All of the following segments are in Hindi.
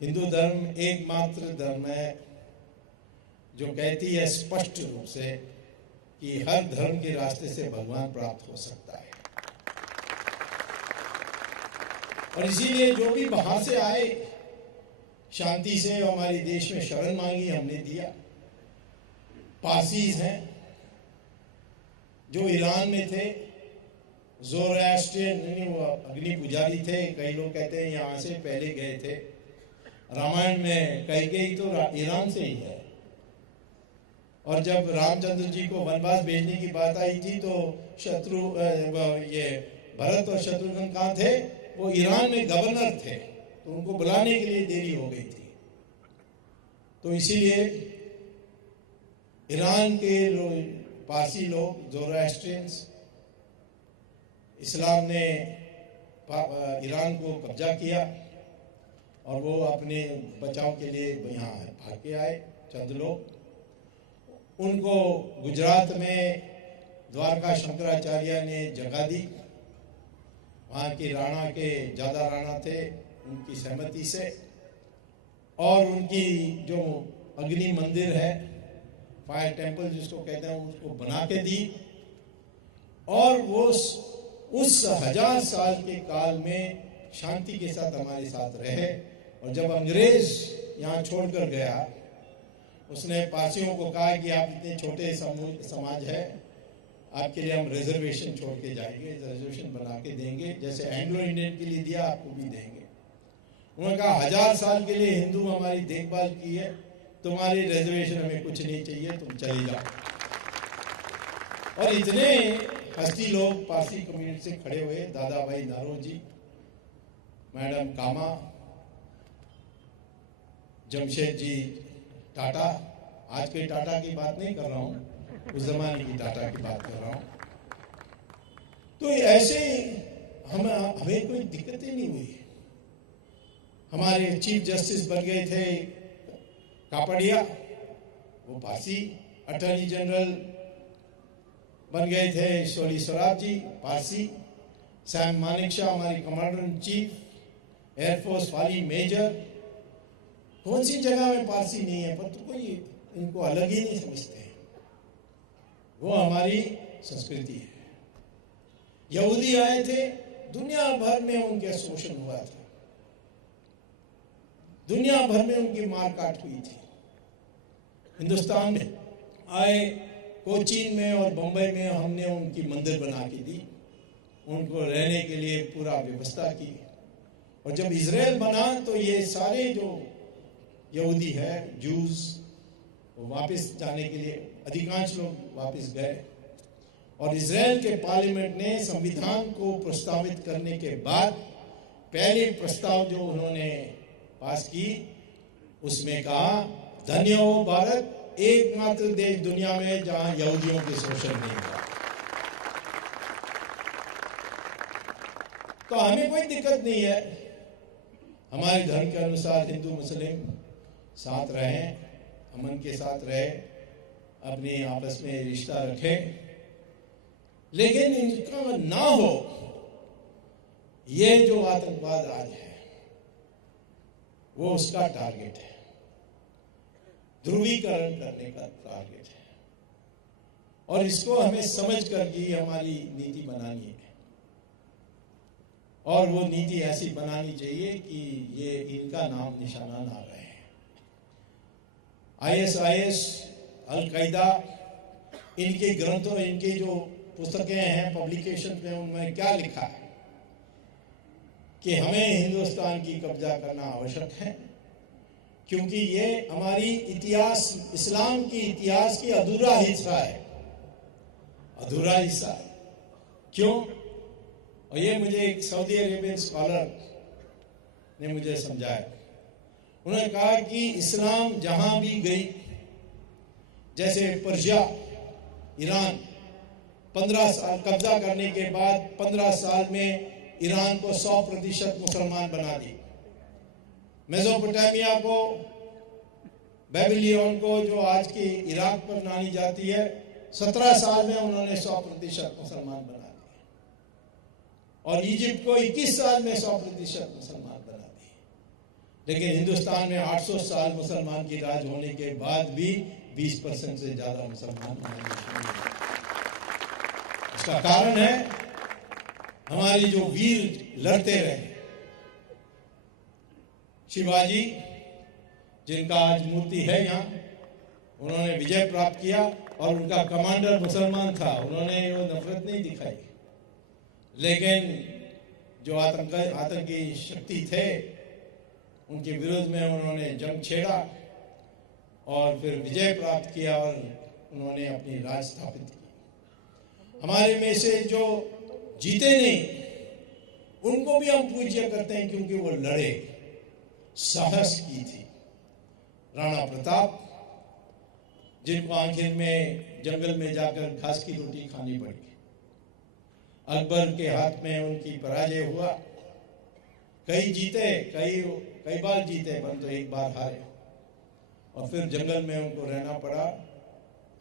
हिंदू धर्म एकमात्र धर्म है जो कहती है स्पष्ट रूप से कि हर धर्म के रास्ते से भगवान प्राप्त हो सकता है। और इसीलिए जो भी बाहर से आए शांति से हमारे देश में शरण मांगी, हमने दिया। पारसीज हैं जो ईरान में थे, ज़ोरास्ट्रियन वो अग्नि पुजारी थे। कई लोग कहते हैं यहाँ से पहले गए थे। रामायण में कैकेयी तो ईरान से ही है। और जब रामचंद्र जी को वनवास भेजने की बात आई थी तो ये भरत और शत्रुघ्न कहाँ थे? वो ईरान में गवर्नर थे, तो उनको बुलाने के लिए देरी हो गई थी। तो इसीलिए ईरान के पारसी लोग ज़ोरास्ट्रियंस, इस्लाम ने ईरान को कब्जा किया और वो अपने बचाव के लिए यहाँ भाग के आए चंद लोग। उनको गुजरात में द्वारका शंकराचार्य ने जगह दी। वहाँ के राणा के ज्यादा राणा थे, उनकी सहमति से, और उनकी जो अग्नि मंदिर है, फायर टेम्पल जिसको कहते हैं, उसको बना के दी। और वो उस 1000 साल के काल में शांति के साथ हमारे साथ रहे। और जब अंग्रेज यहाँ छोड़कर गया, उसने पारसियों को कहा कि आप इतने छोटे समाज है, आपके लिए हम रिजर्वेशन छोड़ के जाएंगे, रिजर्वेशन बना के देंगे, जैसे एंग्लो इंडियन के लिए दिया आपको भी देंगे। उन्होंने कहा 1000 साल के लिए हिंदू हमारी देखभाल की है, तुम्हारी रिजर्वेशन हमें कुछ नहीं चाहिए, तुम चले जाओ। और इतने हस्ती लोग पारसी कम्युनिटी से खड़े हुए, दादा भाई नारोजी, मैडम कामा, जमशेद जी टाटा, आज के टाटा की बात नहीं कर रहा हूं, उस जमाने की टाटा की बात कर रहा हूं। तो ऐसे हमें कोई दिक्कत ही नहीं हुई। हमारे चीफ जस्टिस बन गए थे कापड़िया, वो पारसी। अटॉर्नी जनरल बन गए थे शोली स्वराज जी, पारसी। सैम मानेकशॉ हमारी कमांडर इन चीफ, एयरफोर्स वाली मेजर। कौन सी जगह में पारसी नहीं है? पर तो कोई इनको अलग ही नहीं समझते। वो हमारी संस्कृति है। यहूदी आए थे, दुनिया भर में उनके शोषण हुआ था, दुनिया भर में उनकी मार काट हुई थी। हिंदुस्तान में आए, कोचीन में और बंबई में हमने उनकी मंदिर बना के दी, उनको रहने के लिए पूरा व्यवस्था की। और जब इजराइल बना तो ये सारे जो यहूदी है, जूस, वापस जाने के लिए अधिकांश लोग वापस गए। और इजराइल के पार्लियामेंट ने संविधान को प्रस्तावित करने के बाद पहले प्रस्ताव जो उन्होंने पास की, उसमें कहा, धन्य हो भारत, एकमात्र देश दुनिया में जहां यहूदियों के शोषण नहीं हुआ। तो हमें कोई दिक्कत नहीं है, हमारे धर्म के अनुसार हिंदू मुस्लिम साथ रहें, अमन के साथ रहे, अपने आपस में रिश्ता रखें। लेकिन इनका ना हो, ये जो आतंकवाद आज है वो उसका टारगेट है, ध्रुवीकरण करने का टारगेट है। और इसको हमें समझ कर ही हमारी नीति बनानी है। और वो नीति ऐसी बनानी चाहिए कि ये इनका नाम निशाना ना रहे। ISIS, अल-कायदा, इनके ग्रंथों, इनकी जो पुस्तकें हैं पब्लिकेशन में, उनमें क्या लिखा है कि हमें हिंदुस्तान की कब्जा करना आवश्यक है, क्योंकि ये हमारी इतिहास, इस्लाम की इतिहास की अधूरा हिस्सा है, अधूरा हिस्सा है। क्यों? और ये मुझे एक सऊदी अरेबियन स्कॉलर ने मुझे समझाया। उन्होंने कहा कि इस्लाम जहां भी गई, जैसे पर्शिया, ईरान, 15 साल कब्जा करने के बाद 15 साल में ईरान को 100% मुसलमान बना दी। मेसोपोटामिया को, बेबीलोन को, जो आज की इराक पर मानी जाती है, 17 साल में उन्होंने 100% मुसलमान बना दिए। और इजिप्ट को 21 साल में 100% मुसलमान बना दिए। लेकिन हिंदुस्तान में 800 साल मुसलमान की राज होने के बाद भी 20% से ज्यादा मुसलमान हमारे देश में हैं। इसका कारण है हमारी जो वीर लड़ते रहे। शिवाजी, जिनका आज मूर्ति है यहाँ, उन्होंने विजय प्राप्त किया और उनका कमांडर मुसलमान था। उन्होंने वो नफरत नहीं दिखाई, लेकिन जो आतंकी शक्ति थे उनके विरोध में उन्होंने जंग छेड़ा और फिर विजय प्राप्त किया और उन्होंने अपनी राज स्थापित की। हमारे में से जो जीते नहीं, उनको भी हम पूज्य करते हैं क्योंकि वो लड़े, साहस की थी। राणा प्रताप, जिनको आखिर में जंगल में जाकर घास की रोटी खानी पड़ी। अकबर के हाथ में उनकी पराजय हुआ। कई जीते, कई बार जीते, परंतु एक बार हारे और फिर जंगल में उनको रहना पड़ा,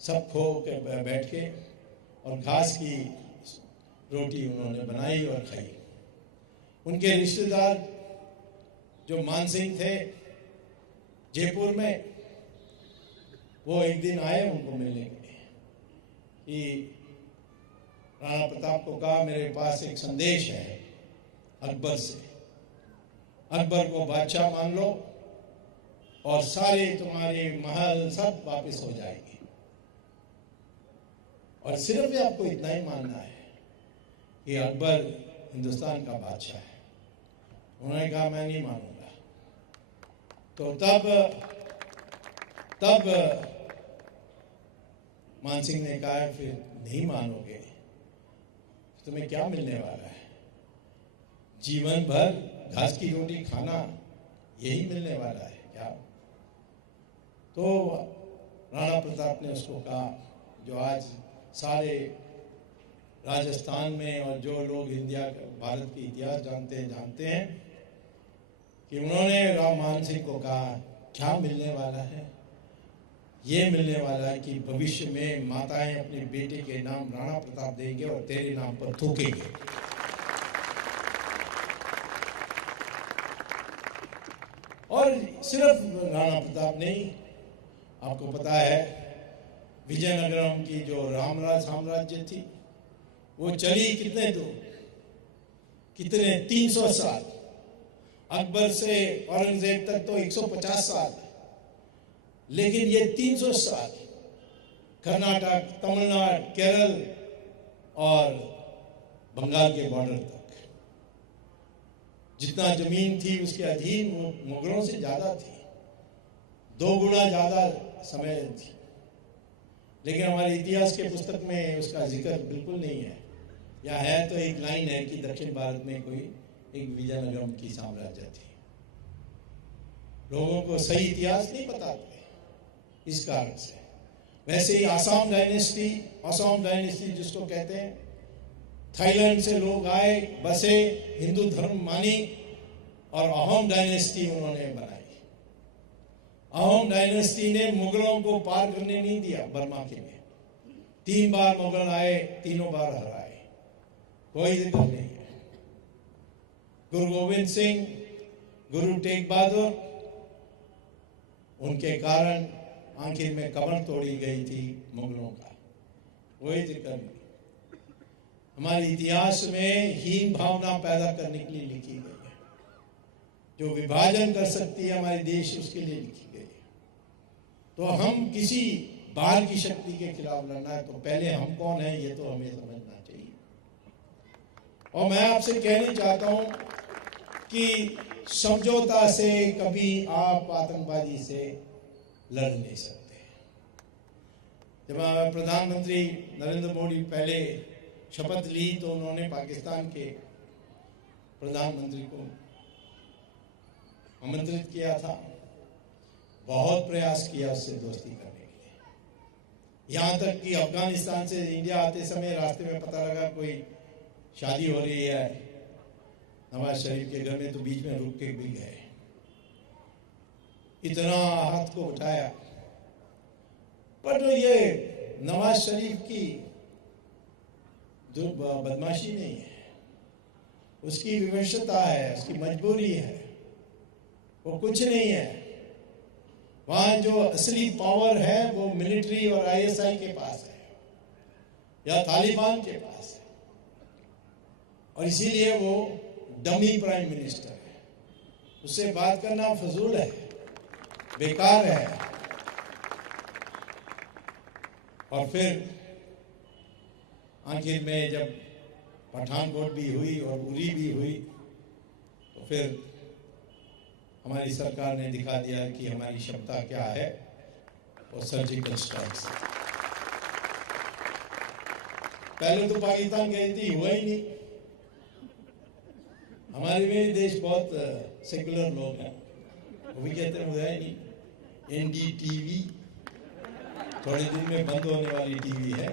सब खो के बैठ के, और घास की रोटी उन्होंने बनाई और खाई। उनके रिश्तेदार जो मानसिंह थे जयपुर में, वो एक दिन आए उनको मिलने के लिए कि राणा प्रताप को कहा, मेरे पास एक संदेश है अकबर से, अकबर को बादशाह मान लो और सारे तुम्हारे महल सब वापस हो जाएंगे, और सिर्फ आपको इतना ही मानना है कि अकबर हिंदुस्तान का बादशाह है। उन्होंने कहा, मैं नहीं मानूंगा। तो तब मानसिंह ने कहा, फिर नहीं मानोगे, तुम्हें क्या मिलने वाला है? जीवन भर घास की रोटी खाना, यही मिलने वाला है क्या? तो राणा प्रताप ने उसको कहा, जो आज सारे राजस्थान में और जो लोग भारत के इतिहास जानते हैं कि उन्होंने राम मान सिंह को कहा, क्या मिलने वाला है? ये मिलने वाला है कि भविष्य में माताएं अपने बेटे के नाम राणा प्रताप देंगे और तेरे नाम पर थूकेंगे। और सिर्फ राणा प्रताप नहीं, आपको पता है विजयनगरम की जो रामराज साम्राज्य थी, वो चली कितने 300 साल। अकबर से औरंगजेब तक तो 150 साल, लेकिन ये 300 साल कर्नाटक, तमिलनाडु, केरल और बंगाल के बॉर्डर तक जितना जमीन थी उसके अधीन वो मुगलों से ज्यादा थी, 2 गुना ज्यादा समय थी। लेकिन हमारे इतिहास के पुस्तक में उसका जिक्र बिल्कुल नहीं है, या है तो एक लाइन है कि दक्षिण भारत में कोई एक विजयनगरम की साम्राज्य थी। लोगों को सही इतिहास नहीं पता थे, इस कारण से। वैसे ही आसाम डायनेस्टी जिसको कहते हैं, थाईलैंड से लोग आए, बसे, हिंदू धर्म मानी और अहोम डायनेस्टी उन्होंने बनाई। अहोम डायनेस्टी ने मुगलों को पार करने नहीं दिया बर्मा के लिए। 3 बार मुगल आए, तीनों बार हराए, कोई जिक्र नहीं है। गुरु गोविंद सिंह, गुरु तेग बहादुर, उनके कारण आखिर में कमर तोड़ी गई थी मुगलों का, कोई जिक्र नहीं। हमारे इतिहास में हीन भावना पैदा करने के लिए लिखी गई है, जो विभाजन कर सकती है हमारे देश, उसके लिए लिखी गई है। तो हम किसी बाहर की शक्ति के खिलाफ लड़ना है तो पहले हम कौन है ये तो हमें समझना चाहिए। और मैं आपसे कहना चाहता हूं कि समझौता से कभी आप आतंकवादी से लड़ नहीं सकते। जब प्रधानमंत्री नरेंद्र मोदी पहले शपथ ली तो उन्होंने पाकिस्तान के प्रधानमंत्री को आमंत्रित किया था, बहुत प्रयास किया उससे दोस्ती करने के लिए। यहां तक कि अफगानिस्तान से इंडिया आते समय रास्ते में पता लगा कोई शादी हो रही है नवाज शरीफ के घर में, तो बीच में रुक के भी गए। इतना हाथ को उठाया, पर ये नवाज शरीफ की जो बदमाशी नहीं है, उसकी विवशता है, उसकी मजबूरी है। वो कुछ नहीं है। वहां जो असली पावर है वो मिलिट्री और आईएसआई के पास है या तालिबान के पास है, और इसीलिए वो डमी प्राइम मिनिस्टर है। उससे बात करना फजूल है, बेकार है। और फिर आखिर में जब पठानकोट भी हुई और उरी भी हुई, तो फिर हमारी सरकार ने दिखा दिया कि हमारी क्षमता क्या है, और सर्जिकल स्ट्राइक्स। पहले तो पाकिस्तान गई थी, हुआ ही नहीं। हमारे में देश बहुत सेकुलर लोग हैं, वो भी कहते हैं हुआ ही नहीं। एनडीटीवी थोड़े दिन में बंद होने वाली टीवी है।